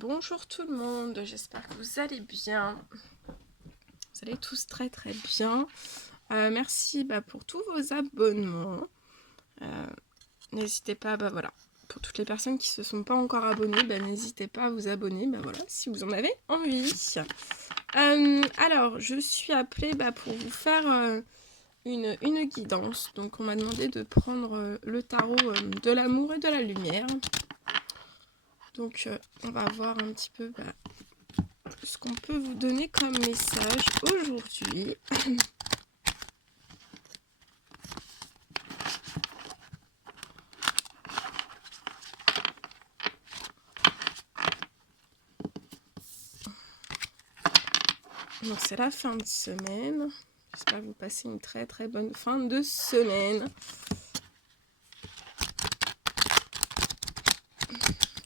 Bonjour tout le monde, j'espère que vous allez bien. Vous allez tous très très bien. Merci pour tous vos abonnements. N'hésitez pas, voilà, pour toutes les personnes qui ne se sont pas encore abonnées, n'hésitez pas à vous abonner, voilà, si vous en avez envie. Alors, je suis appelée pour vous faire une guidance. Donc, on m'a demandé de prendre le tarot de l'amour et de la lumière. Donc, on va voir un petit peu ce qu'on peut vous donner comme message aujourd'hui. Donc c'est la fin de semaine. J'espère que vous passez une très très bonne fin de semaine.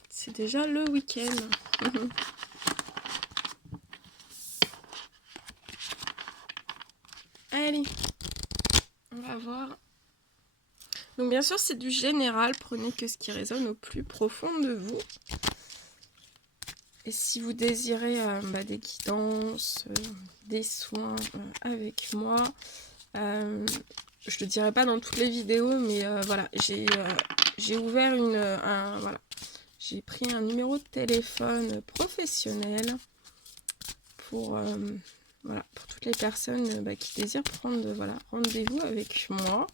C'est déjà le week-end. Allez, on va voir. Donc bien sûr c'est du général, prenez que ce qui résonne au plus profond de vous. Et si vous désirez des guidances, des soins avec moi, je le dirai pas dans toutes les vidéos, mais voilà, j'ai ouvert voilà, j'ai pris un numéro de téléphone professionnel pour voilà, pour toutes les personnes qui désirent prendre rendez-vous avec moi.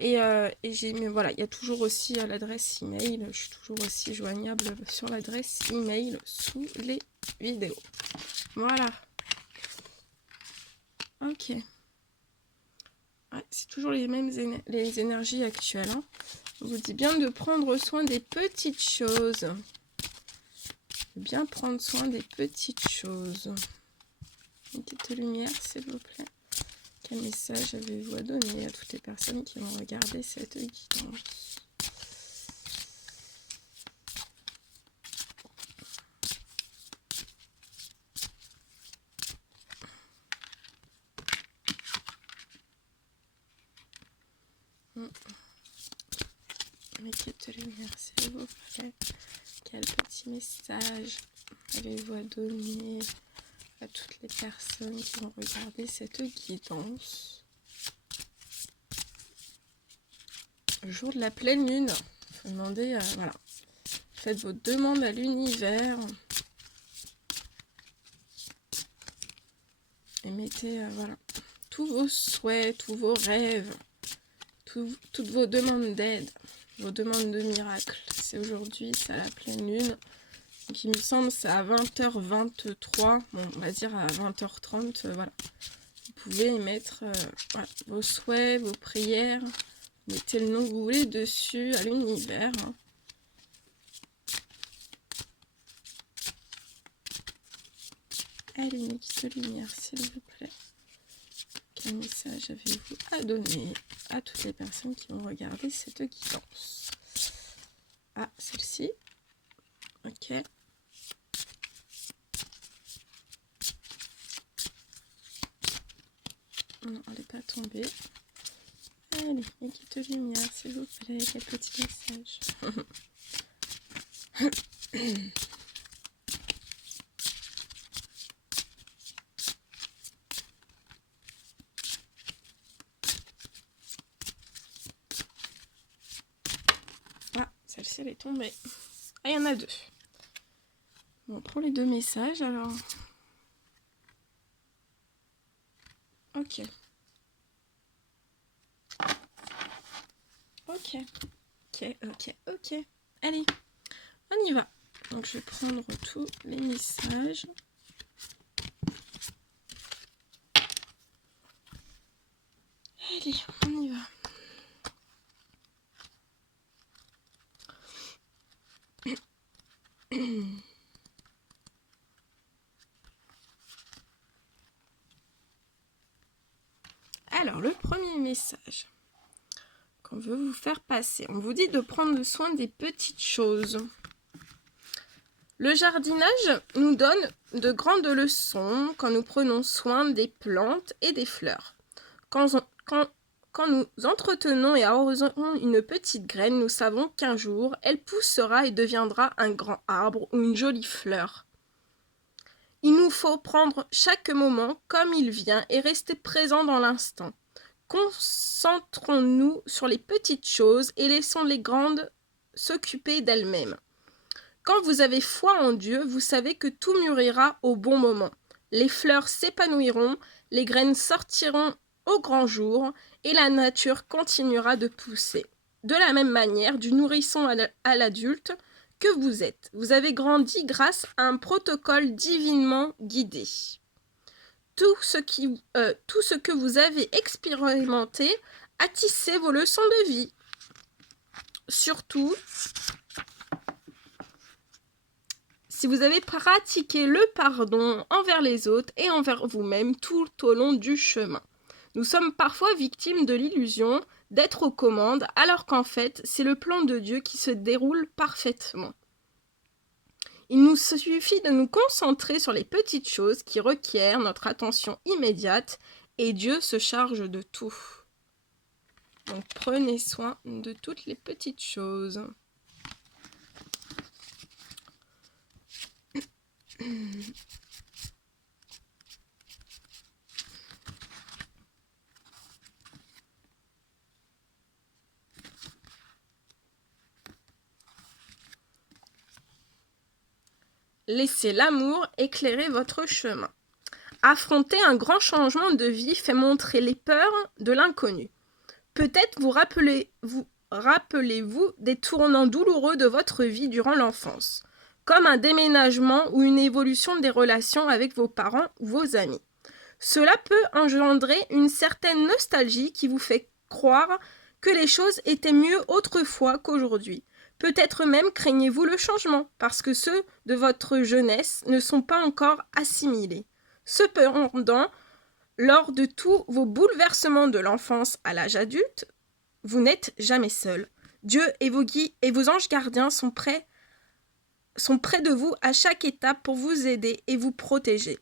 Et mais voilà, il y a toujours aussi l'adresse email. Je suis toujours aussi joignable sur l'adresse email sous les vidéos. Voilà. Ok. Ouais, c'est toujours les mêmes les énergies actuelles. Hein. On vous dit bien de prendre soin des petites choses. De bien prendre soin des petites choses. Une petite lumière, s'il vous plaît. Quel message avez-vous à donner à toutes les personnes qui vont regarder cette guidance? Mais quelle lumière, s'il vous plaît. Quel petit message avez-vous à donner à toutes les personnes qui vont regarder cette guidance? Le jour de la pleine lune, il faut demander, voilà, faites vos demandes à l'univers et mettez, voilà, tous vos souhaits, tous vos rêves, toutes vos demandes d'aide, vos demandes de miracle. C'est aujourd'hui, c'est à la pleine lune. Donc il me semble c'est à 20h23, bon, on va dire à 20h30, voilà. Vous pouvez mettre voilà, vos souhaits, vos prières, mettez le nom que vous voulez dessus à l'univers. Hein. Allez, une petite lumière, s'il vous plaît. Quel message avez-vous à donner à toutes les personnes qui vont regarder cette guidance? Ah, celle-ci. Ok. Non, elle n'est pas tombée. Allez, une petite lumière, s'il vous plaît. Quel petit message. Ah, celle-ci, elle est tombée. Ah, il y en a deux. Bon, on prend les deux messages, alors. Ok. Ok. Ok, ok, ok. Allez, on y va. Donc, je vais prendre tous les messages. Allez, on y va. Alors, le premier message qu'on veut vous faire passer, on vous dit de prendre soin des petites choses. Le jardinage nous donne de grandes leçons quand nous prenons soin des plantes et des fleurs. Quand quand nous entretenons et arrosons une petite graine, nous savons qu'un jour, elle poussera et deviendra un grand arbre ou une jolie fleur. Il nous faut prendre chaque moment comme il vient et rester présent dans l'instant. Concentrons-nous sur les petites choses et laissons les grandes s'occuper d'elles-mêmes. Quand vous avez foi en Dieu, vous savez que tout mûrira au bon moment. Les fleurs s'épanouiront, les graines sortiront au grand jour et la nature continuera de pousser. De la même manière, du nourrisson à l'adulte que vous êtes, vous avez grandi grâce à un protocole divinement guidé. Tout ce que vous avez expérimenté a tissé vos leçons de vie. Surtout, si vous avez pratiqué le pardon envers les autres et envers vous-même tout au long du chemin. Nous sommes parfois victimes de l'illusion d'être aux commandes, alors qu'en fait, c'est le plan de Dieu qui se déroule parfaitement. Il nous suffit de nous concentrer sur les petites choses qui requièrent notre attention immédiate et Dieu se charge de tout. Donc prenez soin de toutes les petites choses. Laissez l'amour éclairer votre chemin. Affronter un grand changement de vie fait montrer les peurs de l'inconnu. Peut-être rappelez-vous des tournants douloureux de votre vie durant l'enfance, comme un déménagement ou une évolution des relations avec vos parents ou vos amis. Cela peut engendrer une certaine nostalgie qui vous fait croire que les choses étaient mieux autrefois qu'aujourd'hui. Peut-être même craignez-vous le changement, parce que ceux de votre jeunesse ne sont pas encore assimilés. Cependant, lors de tous vos bouleversements de l'enfance à l'âge adulte, vous n'êtes jamais seul. Dieu et vos guides et vos anges gardiens sont près de vous à chaque étape pour vous aider et vous protéger.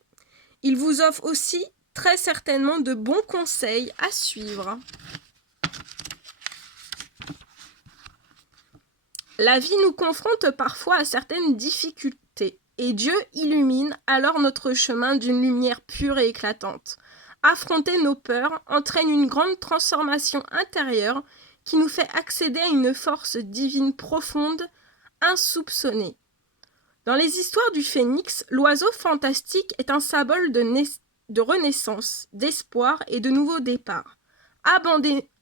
Ils vous offrent aussi très certainement de bons conseils à suivre. La vie nous confronte parfois à certaines difficultés et Dieu illumine alors notre chemin d'une lumière pure et éclatante. Affronter nos peurs entraîne une grande transformation intérieure qui nous fait accéder à une force divine profonde, insoupçonnée. Dans les histoires du phénix, l'oiseau fantastique est un symbole de renaissance, d'espoir et de nouveau départ.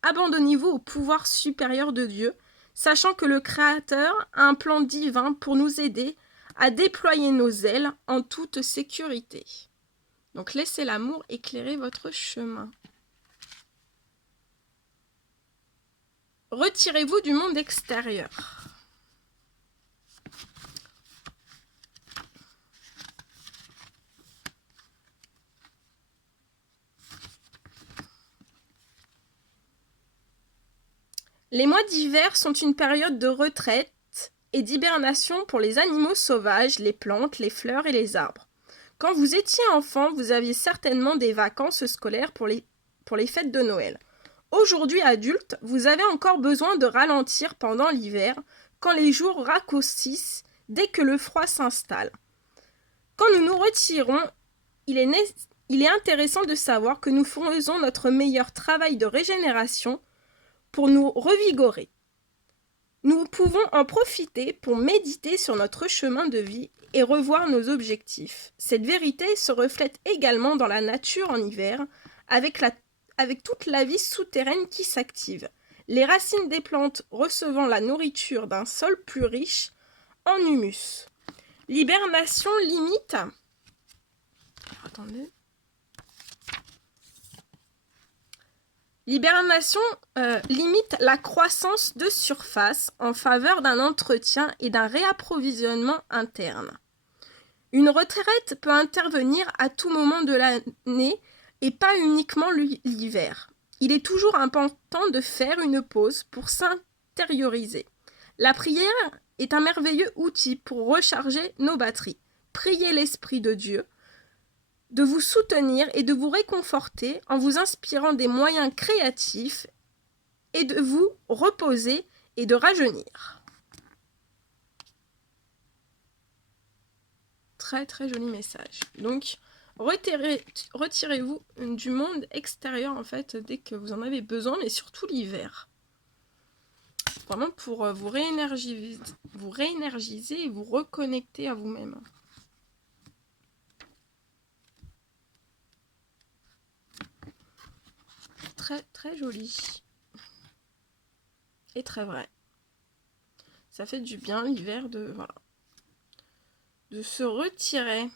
Abandonnez-vous au pouvoir supérieur de Dieu, sachant que le Créateur a un plan divin pour nous aider à déployer nos ailes en toute sécurité. Donc laissez l'amour éclairer votre chemin. Retirez-vous du monde extérieur. Les mois d'hiver sont une période de retraite et d'hibernation pour les animaux sauvages, les plantes, les fleurs et les arbres. Quand vous étiez enfant, vous aviez certainement des vacances scolaires pour les fêtes de Noël. Aujourd'hui adulte, vous avez encore besoin de ralentir pendant l'hiver, quand les jours raccourcissent dès que le froid s'installe. Quand nous nous retirons, il est intéressant de savoir que nous faisons notre meilleur travail de régénération pour nous revigorer. Nous pouvons en profiter pour méditer sur notre chemin de vie et revoir nos objectifs. Cette vérité se reflète également dans la nature en hiver, avec toute la vie souterraine qui s'active. Les racines des plantes recevant la nourriture d'un sol plus riche en humus. L'hibernation limite... L'hibernation limite la croissance de surface en faveur d'un entretien et d'un réapprovisionnement interne. Une retraite peut intervenir à tout moment de l'année et pas uniquement l'hiver. Il est toujours important de faire une pause pour s'intérioriser. La prière est un merveilleux outil pour recharger nos batteries. Priez l'Esprit de Dieu de vous soutenir et de vous réconforter en vous inspirant des moyens créatifs et de vous reposer et de rajeunir. Très très joli message. Donc, retirez-vous du monde extérieur en fait dès que vous en avez besoin, mais surtout l'hiver. Vraiment pour vous réénergiser et vous reconnecter à vous-même. Très très joli. Et très vrai. Ça fait du bien l'hiver de se retirer.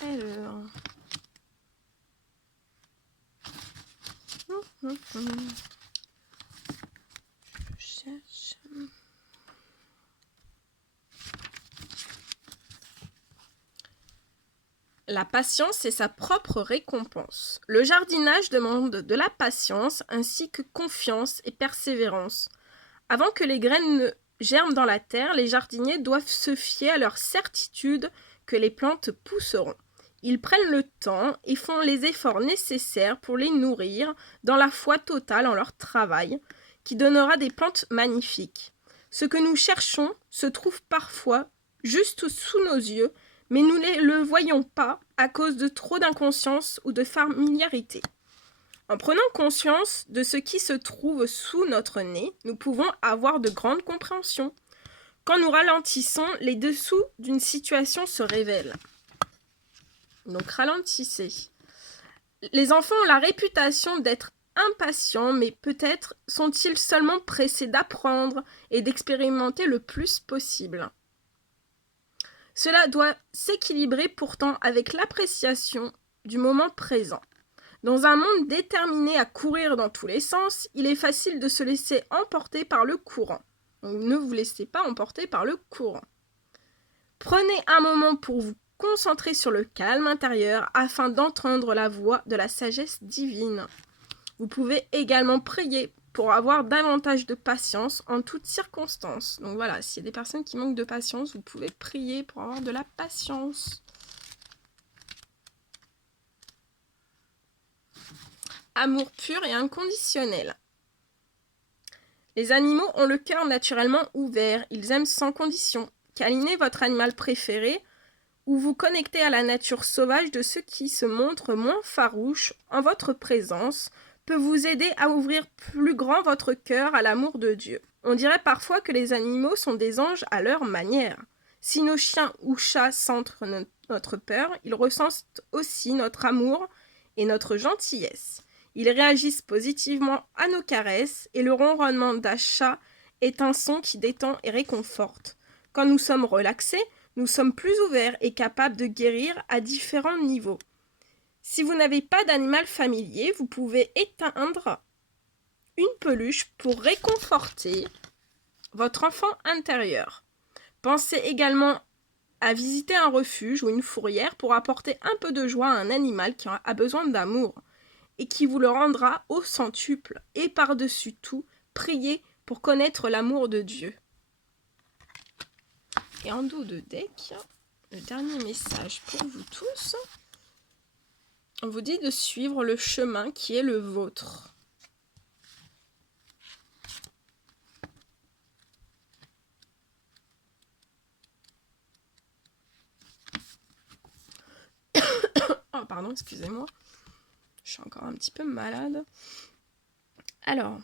Alors. Je cherche. La patience est sa propre récompense. Le jardinage demande de la patience ainsi que confiance et persévérance. Avant que les graines ne germent dans la terre, les jardiniers doivent se fier à leur certitude que les plantes pousseront. Ils prennent le temps et font les efforts nécessaires pour les nourrir dans la foi totale en leur travail, qui donnera des plantes magnifiques. Ce que nous cherchons se trouve parfois juste sous nos yeux, mais nous ne le voyons pas à cause de trop d'inconscience ou de familiarité. En prenant conscience de ce qui se trouve sous notre nez, nous pouvons avoir de grandes compréhensions. Quand nous ralentissons, les dessous d'une situation se révèlent. Donc ralentissez. Les enfants ont la réputation d'être impatients, mais peut-être sont-ils seulement pressés d'apprendre et d'expérimenter le plus possible. Cela doit s'équilibrer pourtant avec l'appréciation du moment présent. Dans un monde déterminé à courir dans tous les sens, il est facile de se laisser emporter par le courant. Donc ne vous laissez pas emporter par le courant. Prenez un moment pour vous concentrer sur le calme intérieur afin d'entendre la voix de la sagesse divine. Vous pouvez également prier pour avoir davantage de patience en toutes circonstances. Donc voilà, s'il y a des personnes qui manquent de patience, vous pouvez prier pour avoir de la patience. Amour pur et inconditionnel. Les animaux ont le cœur naturellement ouvert, ils aiment sans condition. Câlinez votre animal préféré ou vous connectez à la nature sauvage de ceux qui se montrent moins farouches en votre présence peut vous aider à ouvrir plus grand votre cœur à l'amour de Dieu. On dirait parfois que les animaux sont des anges à leur manière. Si nos chiens ou chats sentent notre peur, ils ressentent aussi notre amour et notre gentillesse. Ils réagissent positivement à nos caresses et le ronronnement d'un chat est un son qui détend et réconforte. Quand nous sommes relaxés, nous sommes plus ouverts et capables de guérir à différents niveaux. Si vous n'avez pas d'animal familier, vous pouvez éteindre une peluche pour réconforter votre enfant intérieur. Pensez également à visiter un refuge ou une fourrière pour apporter un peu de joie à un animal qui a besoin d'amour et qui vous le rendra au centuple. Et par-dessus tout, priez pour connaître l'amour de Dieu. Et en dos de deck, le dernier message pour vous tous. On vous dit de suivre le chemin qui est le vôtre. Oh, pardon, excusez-moi. Je suis encore un petit peu malade. Alors,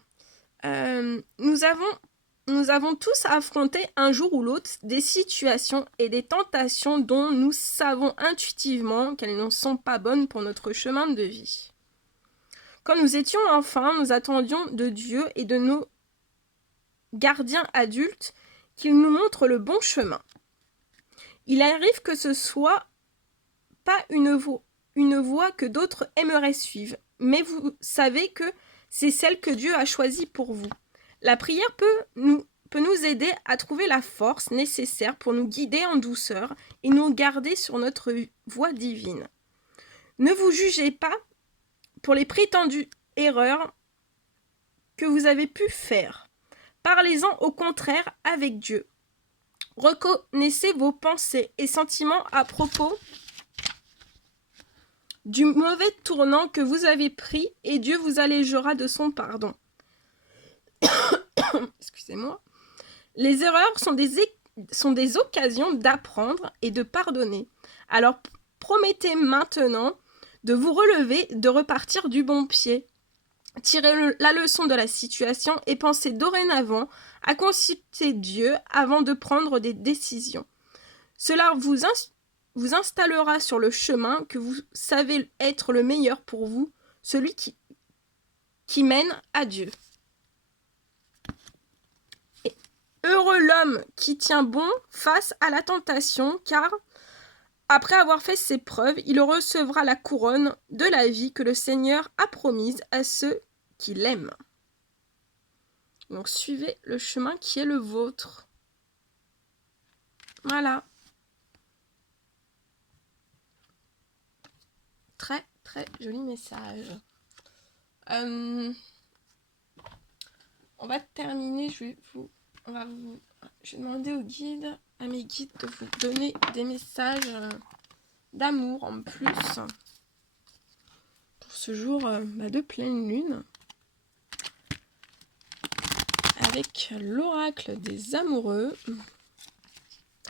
nous avons tous affronté un jour ou l'autre des situations et des tentations dont nous savons intuitivement qu'elles ne sont pas bonnes pour notre chemin de vie. Quand nous étions enfants, nous attendions de Dieu et de nos gardiens adultes qu'ils nous montrent le bon chemin. Il arrive que ce soit pas une voie que d'autres aimeraient suivre, mais vous savez que c'est celle que Dieu a choisie pour vous. La prière peut nous aider à trouver la force nécessaire pour nous guider en douceur et nous garder sur notre voie divine. Ne vous jugez pas pour les prétendues erreurs que vous avez pu faire. Parlez-en au contraire avec Dieu. Reconnaissez vos pensées et sentiments à propos du mauvais tournant que vous avez pris et Dieu vous allégera de son pardon. Excusez-moi. Les erreurs sont des occasions d'apprendre et de pardonner. Alors promettez maintenant de vous relever, de repartir du bon pied. Tirez la leçon de la situation et pensez dorénavant à consulter Dieu avant de prendre des décisions. Cela vous installera sur le chemin que vous savez être le meilleur pour vous, celui qui mène à Dieu. Et heureux l'homme qui tient bon face à la tentation, car après avoir fait ses preuves, il recevra la couronne de la vie que le Seigneur a promise à ceux qui l'aiment. Donc suivez le chemin qui est le vôtre. Voilà. Très très joli message. On va terminer. Je vais demander au guide, à mes guides, de vous donner des messages d'amour en plus pour ce jour de pleine lune, avec l'oracle des amoureux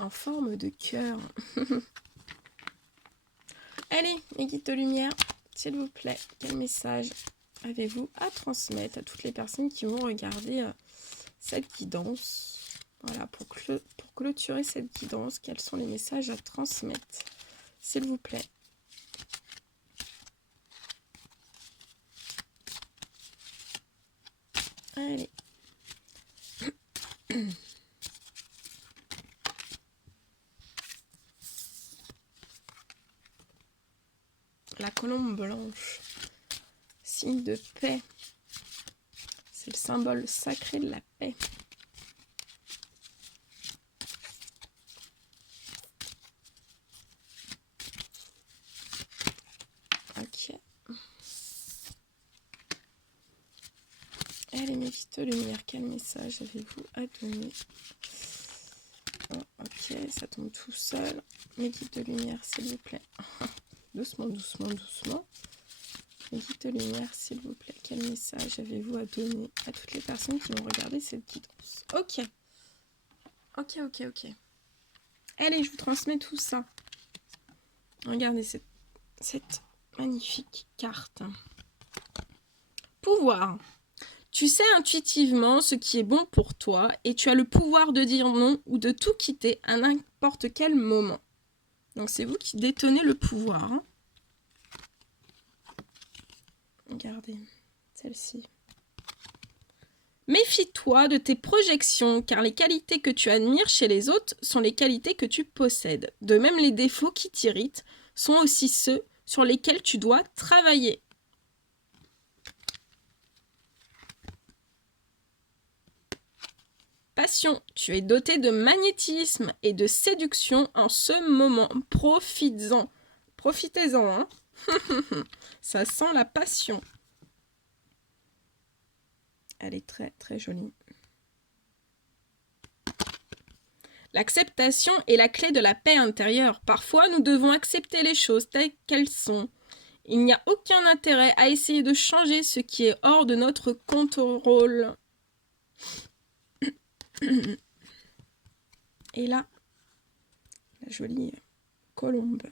en forme de cœur. Allez, mes guides de lumière, s'il vous plaît, quel message avez-vous à transmettre à toutes les personnes qui vont regarder cette guidance? Voilà, pour clôturer cette guidance, quels sont les messages à transmettre, s'il vous plaît? Allez. La colombe blanche, signe de paix. C'est le symbole sacré de la paix. Ok. Allez, mes guides de lumière, quel message avez-vous à donner? Oh, ok, ça tombe tout seul. Mes guides de lumière, s'il vous plaît. Doucement, doucement, doucement. Mes guides de lumière, s'il vous plaît, quel message avez-vous à donner à toutes les personnes qui vont regarder cette guidance? Ok. Ok, ok, ok. Allez, je vous transmets tout ça. Regardez cette magnifique carte. Pouvoir. Tu sais intuitivement ce qui est bon pour toi et tu as le pouvoir de dire non ou de tout quitter à n'importe quel moment. Donc c'est vous qui détenez le pouvoir. Hein. Regardez, celle-ci. Méfie-toi de tes projections, car les qualités que tu admires chez les autres sont les qualités que tu possèdes. De même, les défauts qui t'irritent sont aussi ceux sur lesquels tu dois travailler. Passion, tu es doté de magnétisme et de séduction en ce moment. Profites-en. Profitez-en, hein. Ça sent la passion. Elle est très très jolie. L'acceptation est la clé de la paix intérieure. Parfois, nous devons accepter les choses telles qu'elles sont. Il n'y a aucun intérêt à essayer de changer ce qui est hors de notre contrôle. Et là, la jolie colombe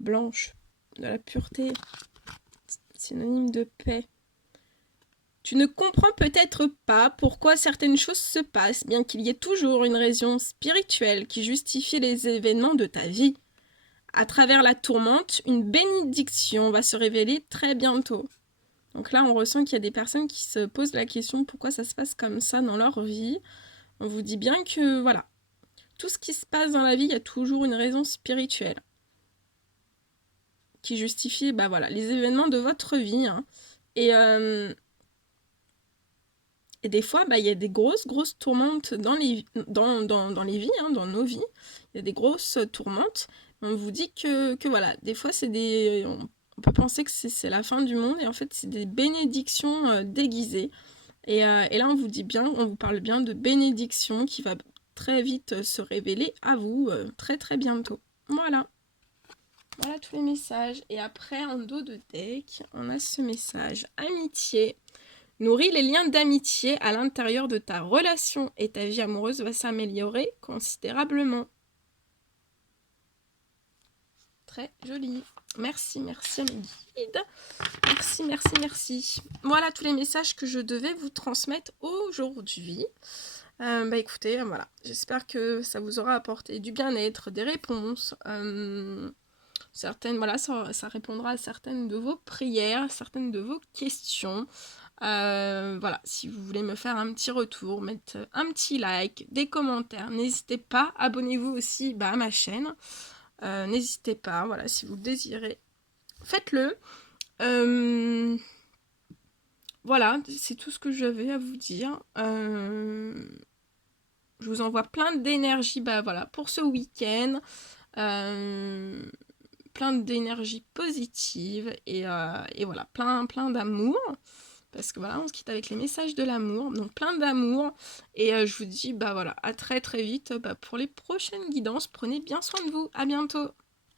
blanche de la pureté, synonyme de paix. Tu ne comprends peut-être pas pourquoi certaines choses se passent, bien qu'il y ait toujours une raison spirituelle qui justifie les événements de ta vie. À travers la tourmente, une bénédiction va se révéler très bientôt. Donc là, on ressent qu'il y a des personnes qui se posent la question pourquoi ça se passe comme ça dans leur vie. On vous dit bien que, voilà, tout ce qui se passe dans la vie, il y a toujours une raison spirituelle qui justifie les événements de votre vie. Hein. Et des fois, il y a des grosses tourmentes dans les vies, hein, dans nos vies. Il y a des grosses tourmentes. On vous dit que voilà, des fois, on peut penser que c'est la fin du monde, et en fait, c'est des bénédictions déguisées. Et là, on vous parle bien de bénédiction qui va très vite se révéler à vous, très très bientôt. Voilà. Voilà tous les messages. Et après, en dos de deck, on a ce message. Amitié. Nourris les liens d'amitié à l'intérieur de ta relation et ta vie amoureuse va s'améliorer considérablement. Très joli. Merci, merci à mes guides. Merci, merci, merci. Voilà tous les messages que je devais vous transmettre aujourd'hui. Écoutez, voilà. J'espère que ça vous aura apporté du bien-être, des réponses. Certaines, voilà, ça répondra à certaines de vos prières, certaines de vos questions. Voilà, si vous voulez me faire un petit retour, mettre un petit like, des commentaires, n'hésitez pas. Abonnez-vous aussi à ma chaîne. N'hésitez pas, voilà, si vous le désirez, faites-le. Voilà, c'est tout ce que j'avais à vous dire. Je vous envoie plein d'énergie voilà, pour ce week-end. Plein d'énergie positive et voilà, plein d'amour. Parce que voilà, on se quitte avec les messages de l'amour. Donc plein d'amour. Et je vous dis voilà, à très très vite pour les prochaines guidances. Prenez bien soin de vous. À bientôt.